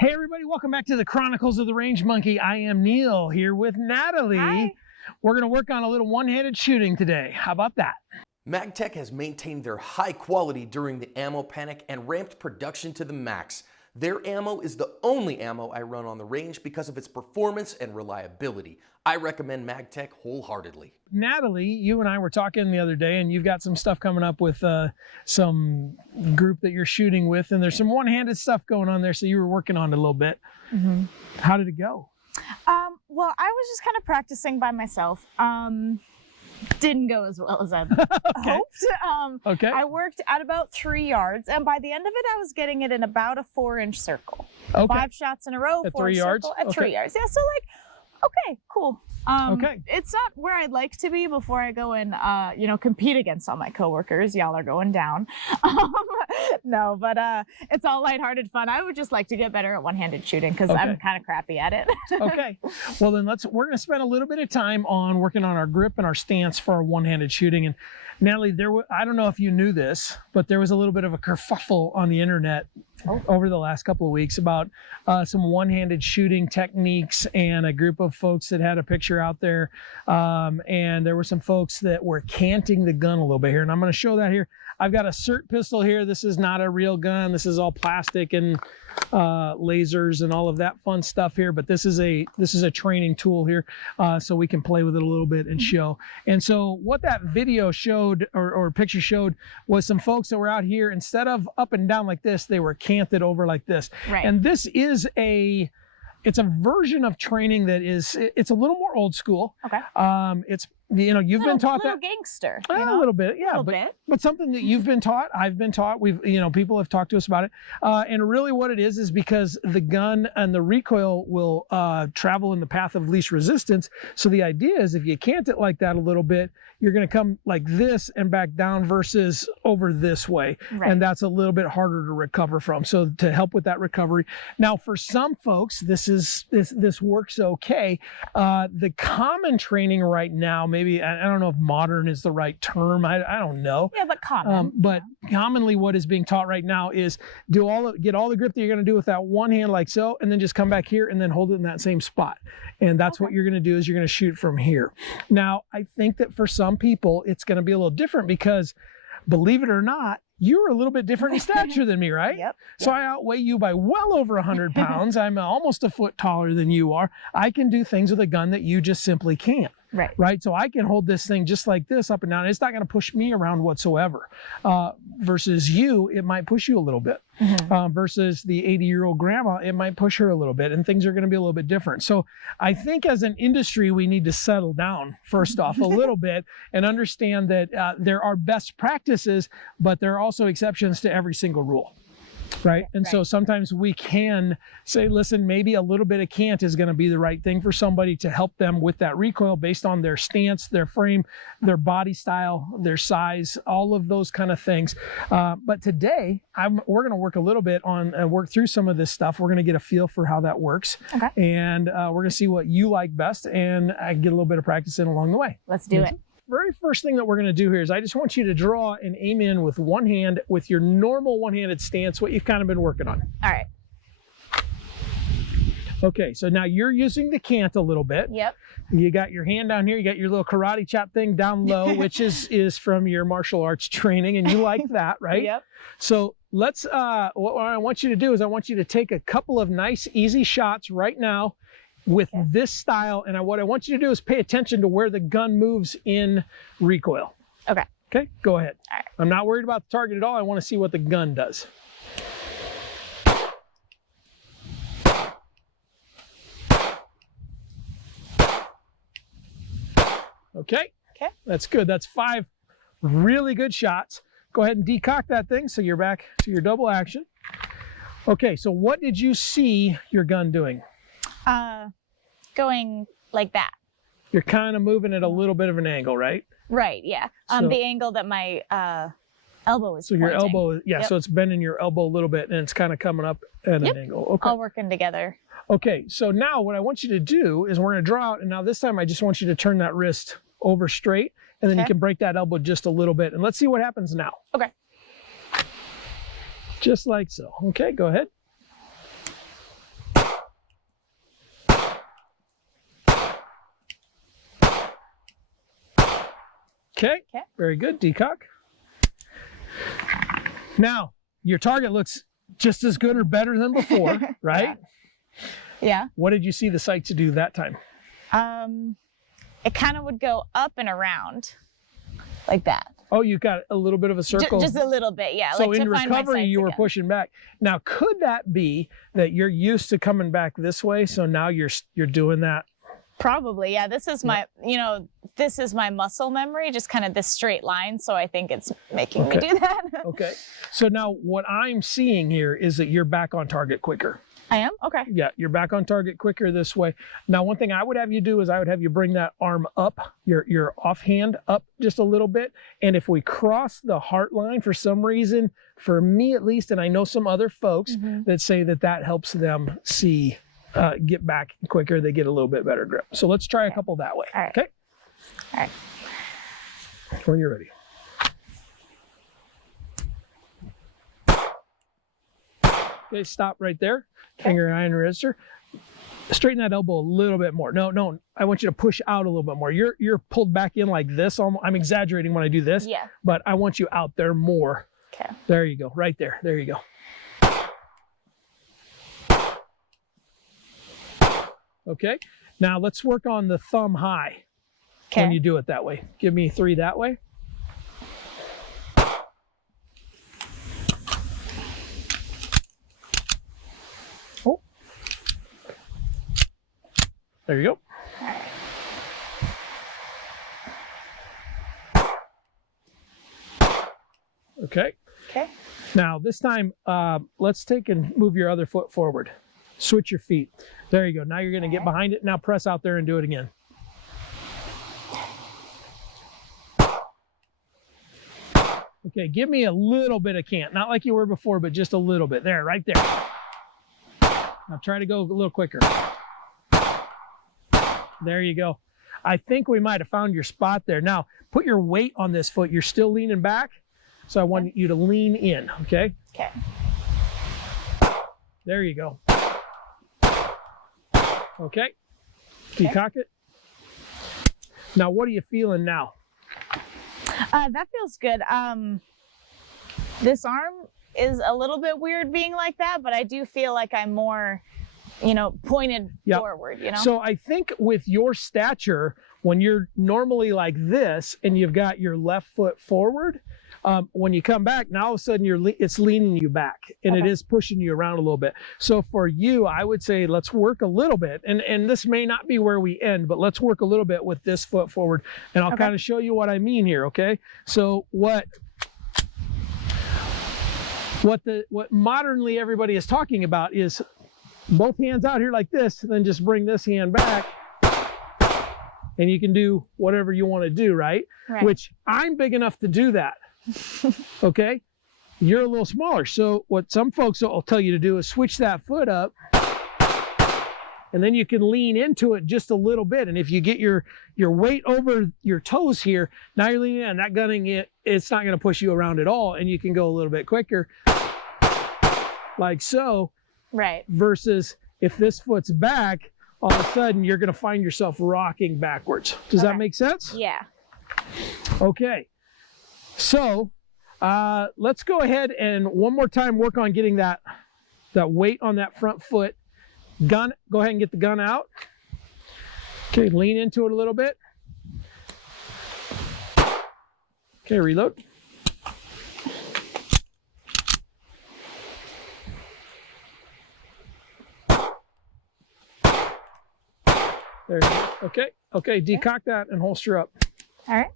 Hey everybody, welcome back to the Chronicles of the Range Monkey. I am Neil here with Natalie. Hi. We're going to work on a little one-handed shooting today. How about that? MagTech has maintained their high quality during the ammo panic and ramped production to the max. Their ammo is the only ammo I run on the range because of its performance and reliability. I recommend MagTech wholeheartedly. Natalie, you and I were talking the other day, and you've got some stuff coming up with some group that you're shooting with, and there's some one-handed stuff going on there, so you were working on it a little bit. Mm-hmm. How did it go? Well, I was just kind of practicing by myself. Didn't go as well as I hoped. I worked at about 3 yards, and by the end of it, I was getting it in about a 4-inch circle. 5 shots in a row, at 4 3 yards? Circle, at 3 yards. Yeah, so like, okay, cool. It's not where I'd like to be before I go and, compete against all my coworkers. Y'all are going down. No, but it's all lighthearted fun. I would just like to get better at one-handed shooting because I'm kind of crappy at it. Okay. Well, then we're going to spend a little bit of time on working on our grip and our stance for our one-handed shooting. And Natalie, I don't know if you knew this, but there was a little bit of a kerfuffle on the internet over the last couple of weeks about some one-handed shooting techniques and a group of folks that had a picture out there. And there were some folks that were canting the gun a little bit here. And I'm going to show that here. I've got a SIRT pistol here. This is not a real gun. This is all plastic and lasers and all of that fun stuff here. But this is a training tool here, so we can play with it a little bit and show. And so what that video showed or picture showed was some folks that were out here, instead of up and down like this, they were canted over like this. Right. And this is it's a version of training that it's a little more old school. Okay. It's, you've been taught that. Gangster. A little bit, yeah. But something that you've been taught, I've been taught, people have talked to us about it. And really what it is because the gun and the recoil will travel in the path of least resistance. So the idea is if you cant it like that a little bit, you're going to come like this and back down versus over this way. Right. And that's a little bit harder to recover from. So to help with that recovery. Now, for some folks, this works okay. The common training right now, maybe, I don't know if modern is the right term. I don't know. Yeah, but common. But commonly what is being taught right now is get all the grip that you're going to do with that one hand like so, and then just come back here and then hold it in that same spot. And that's what you're going to do is you're going to shoot from here. Now, I think that for some people, it's going to be a little different because, believe it or not, you're a little bit different in stature than me, right? Yep. So I outweigh you by well over 100 pounds. I'm almost a foot taller than you are. I can do things with a gun that you just simply can't. Right. So I can hold this thing just like this up and down. It's not going to push me around whatsoever. Versus you, it might push you a little bit. Mm-hmm. Versus the 80-year-old grandma, it might push her a little bit, and things are going to be a little bit different. So I think as an industry, we need to settle down first off a little bit and understand that there are best practices, but there are also exceptions to every single rule. Right. And so sometimes we can say, listen, maybe a little bit of cant is going to be the right thing for somebody to help them with that recoil based on their stance, their frame, their body style, their size, all of those kind of things. But today we're going to work a little bit on work through some of this stuff. We're going to get a feel for how that works. Okay. And we're going to see what you like best and get a little bit of practice in along the way. Let's do it. Very first thing that we're going to do here is I just want you to draw and aim in with one hand with your normal one-handed stance, what you've kind of been working on. All right. Okay, so now you're using the cant a little bit. Yep. You got your hand down here. You got your little karate chop thing down low, which is from your martial arts training, and you like that, right? Yep. So let's, what I want you to do is I want you to take a couple of nice, easy shots right now with this style, and what I want you to do is pay attention to where the gun moves in recoil. Okay. Okay, go ahead. All right. I'm not worried about the target at all. I want to see what the gun does. Okay. Okay. That's good. That's 5 really good shots. Go ahead and decock that thing so you're back to your double action. Okay, so what did you see your gun doing? Going like that. You're kind of moving at a little bit of an angle, right? Right, yeah. The angle that my elbow is pointing. Your elbow, so it's bending your elbow a little bit and it's kind of coming up at an angle. Okay. All working together. Okay, so now what I want you to do is we're going to draw out, and now this time I just want you to turn that wrist over straight, and then you can break that elbow just a little bit, and let's see what happens now. Okay. Just like so. Okay, go ahead. Okay. Okay. Very good. Decock. Now, your target looks just as good or better than before, right? Yeah. What did you see the sights do that time? It kind of would go up and around like that. Oh, you got a little bit of a circle. Just a little bit, yeah. So like in to find my recovery, sights you were again. pushing back. Now, could that be that you're used to coming back this way, so now you're doing that? Probably, yeah. This is my, this is my muscle memory, just kind of this straight line. So I think it's making me do that. Okay. So now what I'm seeing here is that you're back on target quicker. I am? Okay. Yeah, you're back on target quicker this way. Now, one thing I would have you do is I would have you bring that arm up, your offhand up just a little bit. And if we cross the heart line for some reason, for me at least, and I know some other folks that say that that helps them see, get back quicker, they get a little bit better grip. So let's try a couple that way. All right. Okay? All right. When you're ready. Okay, stop right there. Finger iron wrister. Straighten that elbow a little bit more. No, I want you to push out a little bit more. You're pulled back in like this. I'm exaggerating when I do this, but I want you out there more. Okay. There you go, right there. There you go. Okay, now let's work on the thumb high when you do it that way. Give me 3 that way. Oh. There you go. Okay. Okay. Now this time, let's take and move your other foot forward. Switch your feet. There you go. Now you're going to get behind it. Now press out there and do it again. Okay, give me a little bit of cant. Not like you were before, but just a little bit. There, right there. Now try to go a little quicker. There you go. I think we might have found your spot there. Now, put your weight on this foot. You're still leaning back, so I want you to lean in, okay? Okay. There you go. Okay. Decock it. Now, what are you feeling now? That feels good. This arm is a little bit weird being like that, but I do feel like I'm more, pointed forward, So I think with your stature, when you're normally like this and you've got your left foot forward, when you come back, now all of a sudden it's leaning you back and it is pushing you around a little bit. So for you, I would say let's work a little bit, and this may not be where we end, but let's work a little bit with this foot forward, and I'll kind of show you what I mean here, okay? So what modernly everybody is talking about is both hands out here like this, and then just bring this hand back, and you can do whatever you want to do, right? Which I'm big enough to do that. Okay, you're a little smaller, so what some folks will tell you to do is switch that foot up, and then you can lean into it just a little bit, and if you get your weight over your toes here, now you're leaning in, that gunning it's not going to push you around at all, and you can go a little bit quicker like so, versus if this foot's back, all of a sudden you're going to find yourself rocking backwards. Does that make sense? Yeah. Okay. So let's go ahead and one more time work on getting that weight on that front foot. Gun, go ahead and get the gun out. Okay, lean into it a little bit. Okay, reload. There you go. Okay, decock that and holster up. All right.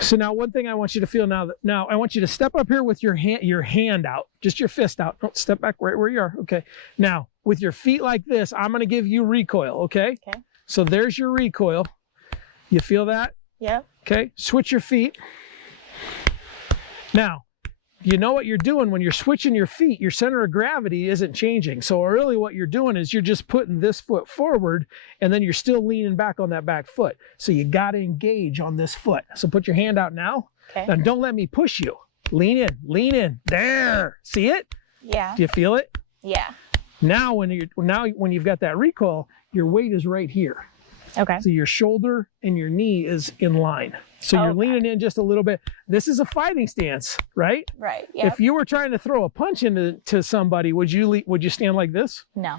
So now one thing I want you to feel now I want you to step up here with your hand out, just your fist out. Don't step back right where you are. Okay. Now with your feet like this, I'm going to give you recoil. Okay. Okay. So there's your recoil. You feel that? Yep. Okay. Switch your feet. Now, you know what you're doing when you're switching your feet, your center of gravity isn't changing. So really what you're doing is you're just putting this foot forward and then you're still leaning back on that back foot. So you got to engage on this foot. So put your hand out now. Okay. Now don't let me push you. Lean in. There. See it? Yeah. Do you feel it? Yeah. Now when you've got that recoil, your weight is right here. Okay. So your shoulder and your knee is in line. So you're leaning in just a little bit. This is a fighting stance, right? Right. Yeah. If you were trying to throw a punch into somebody, would you stand like this? No.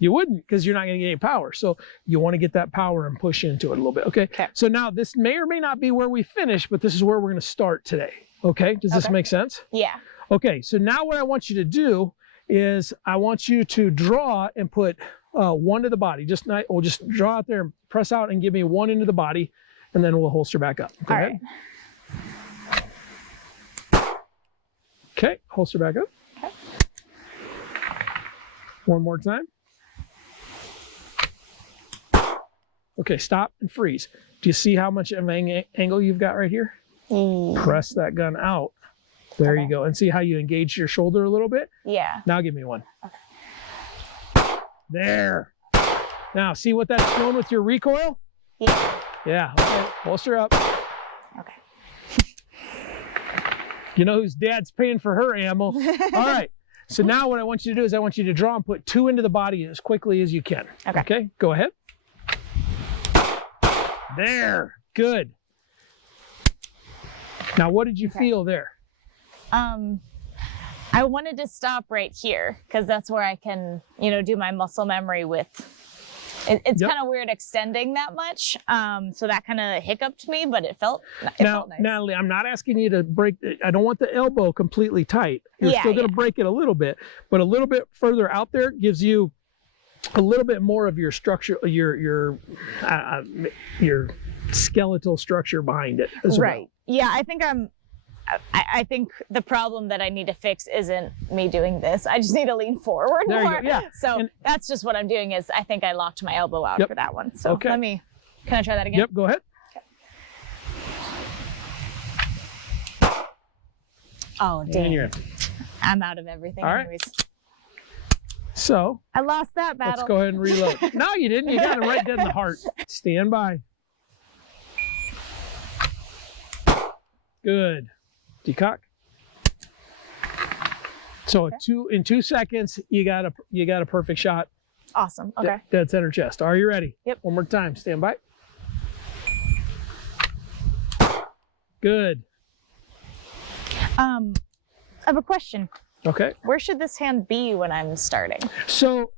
You wouldn't, because you're not going to get any power. So you want to get that power and push into it a little bit. Okay. So now this may or may not be where we finish, but this is where we're going to start today. Okay. Does this make sense? Yeah. Okay. So now what I want you to do is I want you to draw and put one to the body. We'll just draw out there and press out and give me one into the body, and then we'll holster back up. Go ahead. Okay, holster back up. Okay. One more time. Okay, stop and freeze. Do you see how much of an angle you've got right here? Press that gun out. There you go. And see how you engage your shoulder a little bit? Yeah. Now give me one. There. Now, see what that's doing with your recoil? Yeah. Yeah. Okay. Holster up. Okay. You know whose dad's paying for her ammo. All right. So now what I want you to do is I want you to draw and put two into the body as quickly as you can. Okay. Okay. Go ahead. There. Good. Now, what did you feel there? I wanted to stop right here because that's where I can, do my muscle memory with. It's kind of weird extending that much. So that kind of hiccuped me, but it felt nice. Natalie, I'm not asking you to break. I don't want the elbow completely tight. You're still going to break it a little bit, but a little bit further out there gives you a little bit more of your structure, your skeletal structure behind it as well. Right. Yeah, I think the problem that I need to fix isn't me doing this. I just need to lean forward there more. You go. Yeah. So that's just what I'm doing is I think I locked my elbow out for that one. So can I try that again? Yep, go ahead. Okay. Oh, damn. And I'm out of everything anyways. So I lost that battle. Let's go ahead and reload. No, you didn't. You got it right dead in the heart. Stand by. Good. Decock. So in 2 seconds, you got a perfect shot. Awesome. Okay. Dead center chest. Are you ready? Yep. One more time. Stand by. Good. I have a question. Okay. Where should this hand be when I'm starting? So.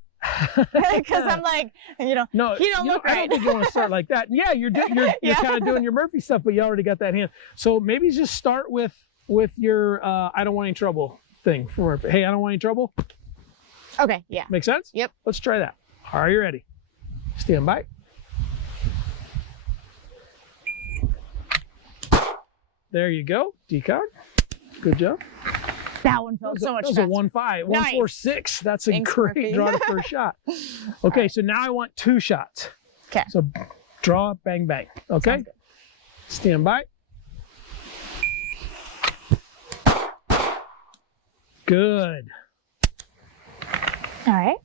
Because I'm like, no, you don't look right. I don't think you want to start like that. Yeah, you're kind of doing your Murphy stuff, but you already got that hand. So maybe just start with your I don't want any trouble thing for Murphy. Hey, I don't want any trouble. Okay, yeah. Make sense? Yep. Let's try that. Are you ready? Stand by. There you go. Decock. Good job. That one felt so much faster. That was a 1-5. 1-4-6. That's a great draw to first shot. Okay, so now I want 2 shots. Okay. So draw, bang, bang. Okay? Stand by. Good. All right.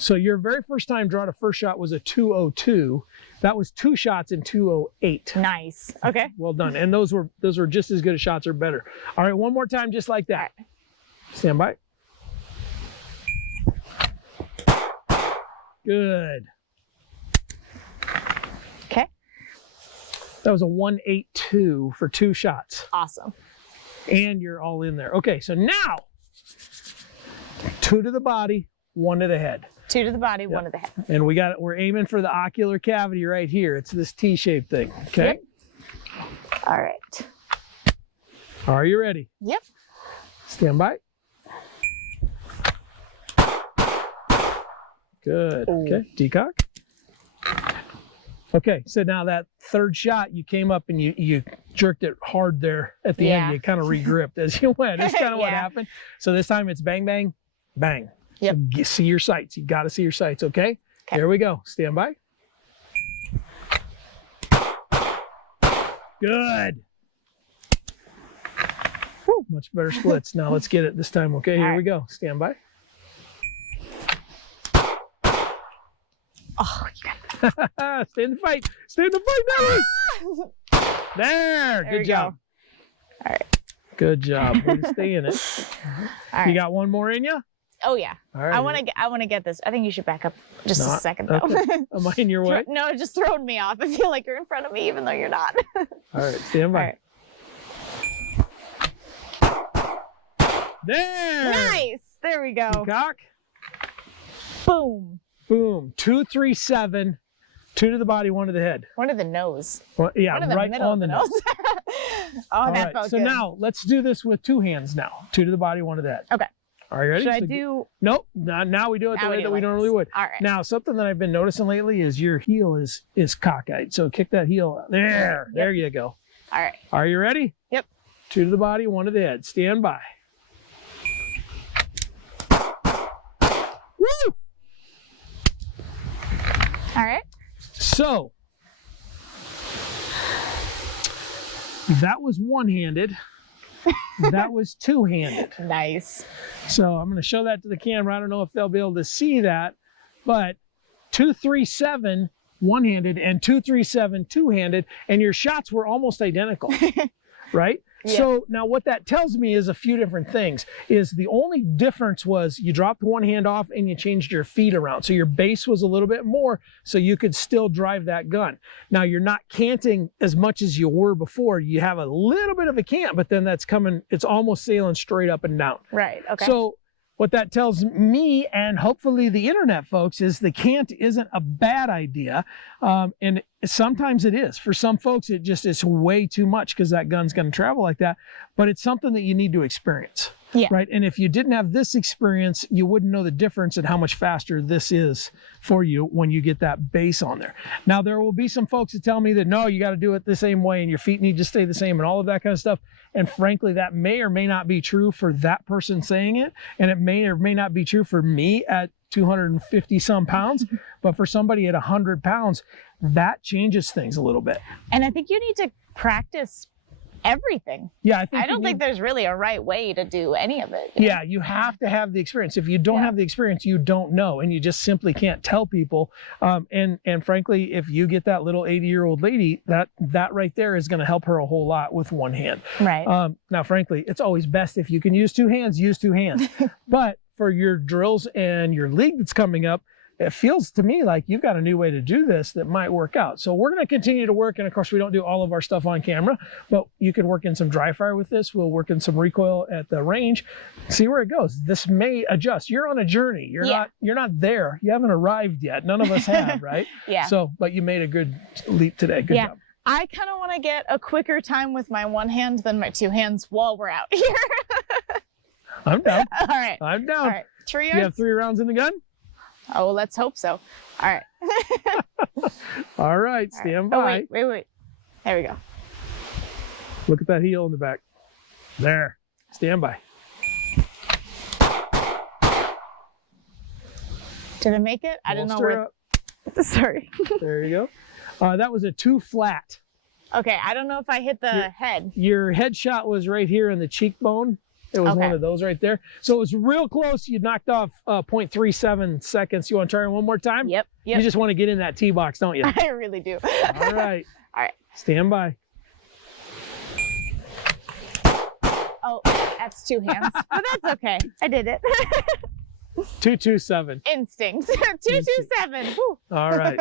So your very first time draw to first shot was a 202. That was 2 shots in 208. Nice. Okay. Well done. And those were just as good as shots or better. All right, one more time just like that. Stand by. Good. Okay. That was a 182 for 2 shots. Awesome. And you're all in there. Okay, so now 2 to the body, 1 to the head. 2 to the body, 1 to the head. And we're aiming for the ocular cavity right here. It's this T-shaped thing. Okay. Yep. All right. Are you ready? Yep. Stand by. Good. Ooh. Okay. Decock. Okay. So now that third shot, you came up and you jerked it hard there at the end. You kind of regripped as you went. That's kind of what happened. So this time it's bang, bang, bang. Yep. So see your sights. You got to see your sights. Okay. Here we go. Stand by. Good. Woo, much better splits. Now let's get it this time. Okay, here we go. Stand by. Oh, you got it. Stay in the fight. Stay in the fight, Nelly. There. Good job. All right. Good job. Way to stay in it. All right. You got one more in you? Oh yeah. All right. I want to get this. I think you should back up just a second though. Okay. Am I in your way? No, just throwing me off. I feel like you're in front of me even though you're not. All right, stand by. All right. There. Nice. There we go. Cock. Boom. Boom. 237. 2 to the body, 1 to the head. 1 to the nose. Well, yeah, One to the right middle on the nose. Oh, that felt so good. now let's do this with 2 hands now. 2 to the body, 1 to the head. Okay. Are you ready? Should I do? Nope. Now we do it the way that we normally would. All right. Now, something that I've been noticing lately is your heel is cockeyed. So kick that heel out. There. Yep. There you go. All right. Are you ready? Yep. 2 to the body, 1 to the head. Stand by. Woo! All right. So that was one-handed. That was two-handed. Nice. So I'm going to show that to the camera. I don't know if they'll be able to see that, but 237 one-handed and 237 two-handed, and your shots were almost identical, right? Yeah. So now what that tells me is a few different things. Is the only difference was you dropped one hand off and you changed your feet around. So your base was a little bit more so you could still drive that gun. Now you're not canting as much as you were before. You have a little bit of a cant, but then that's coming, it's almost sailing straight up and down. Right, okay. So what that tells me, and hopefully the internet folks, is the cant isn't a bad idea. And sometimes it is. For some folks, it just is way too much because that gun's going to travel like that. But it's something that you need to experience. Yeah. Right. And if you didn't have this experience, you wouldn't know the difference in how much faster this is for you when you get that base on there. Now, there will be some folks that tell me that, no, you got to do it the same way and your feet need to stay the same and all of that kind of stuff. And frankly, that may or may not be true for that person saying it. And it may or may not be true for me at 250 some pounds. But for somebody at 100 pounds, that changes things a little bit. And I think you need to practice everything. Yeah, I don't think there's really a right way to do any of it. Yeah, you have to have the experience. If you don't have the experience, you don't know, and you just simply can't tell people. And frankly, if you get that little 80-year-old lady, that right there is going to help her a whole lot with one hand. Right. Now, frankly, it's always best if you can use 2 hands, use 2 hands. But for your drills and your league that's coming up, it feels to me like you've got a new way to do this that might work out. So we're going to continue to work. And of course, we don't do all of our stuff on camera, but you can work in some dry fire with this. We'll work in some recoil at the range, see where it goes. This may adjust. You're on a journey. You're not there. You haven't arrived yet. None of us have, right? Yeah. So, but you made a good leap today. Good job. I kind of want to get a quicker time with my one hand than my 2 hands while we're out here. I'm down. All right. I'm down. All right. 3 yards. You have 3 rounds in the gun? Oh, let's hope so. All right. All right. Stand by. Oh, wait. There we go. Look at that heel in the back. There. Stand by. Did I make it? I don't know Bolster where. up. Sorry. There you go. That was a 2 flat. Okay, I don't know if I hit the head. Your head shot was right here in the cheekbone. It was one of those right there. So it was real close. You knocked off 0.37 seconds. You want to try it one more time? Yep. You just want to get in that tee box, don't you? I really do. All right. All right. Stand by. Oh, that's 2 hands. But that's okay. I did it. 227. Instinct. 227. Whew. All right.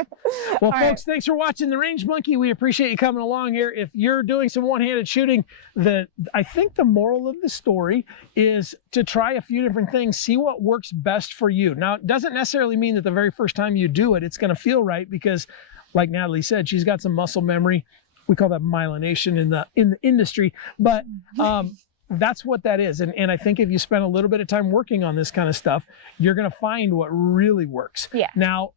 Well, All folks, thanks for watching The Range Monkey. We appreciate you coming along here. If you're doing some one-handed shooting, I think the moral of the story is to try a few different things, see what works best for you. Now, it doesn't necessarily mean that the very first time you do it, it's going to feel right because, like Natalie said, she's got some muscle memory. We call that myelination in the industry, but that's what that is. And I think if you spend a little bit of time working on this kind of stuff, you're going to find what really works. Yeah. Now,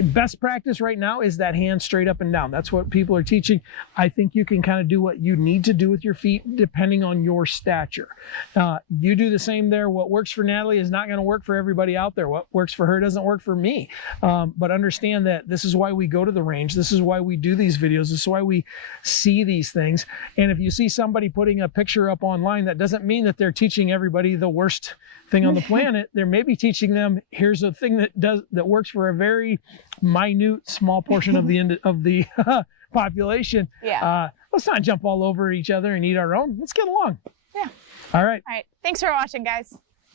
best practice right now is that hand straight up and down. That's what people are teaching. I think you can kind of do what you need to do with your feet depending on your stature. You do the same there. What works for Natalie is not going to work for everybody out there. What works for her doesn't work for me. But understand that this is why we go to the range. This is why we do these videos. This is why we see these things. And if you see somebody putting a picture up online, that doesn't mean that they're teaching everybody the worst thing on the planet. They're maybe teaching them, here's a thing that works for a very minute, small portion of the population. Yeah. Let's not jump all over each other and eat our own. Let's get along. Yeah. All right. All right. Thanks for watching, guys.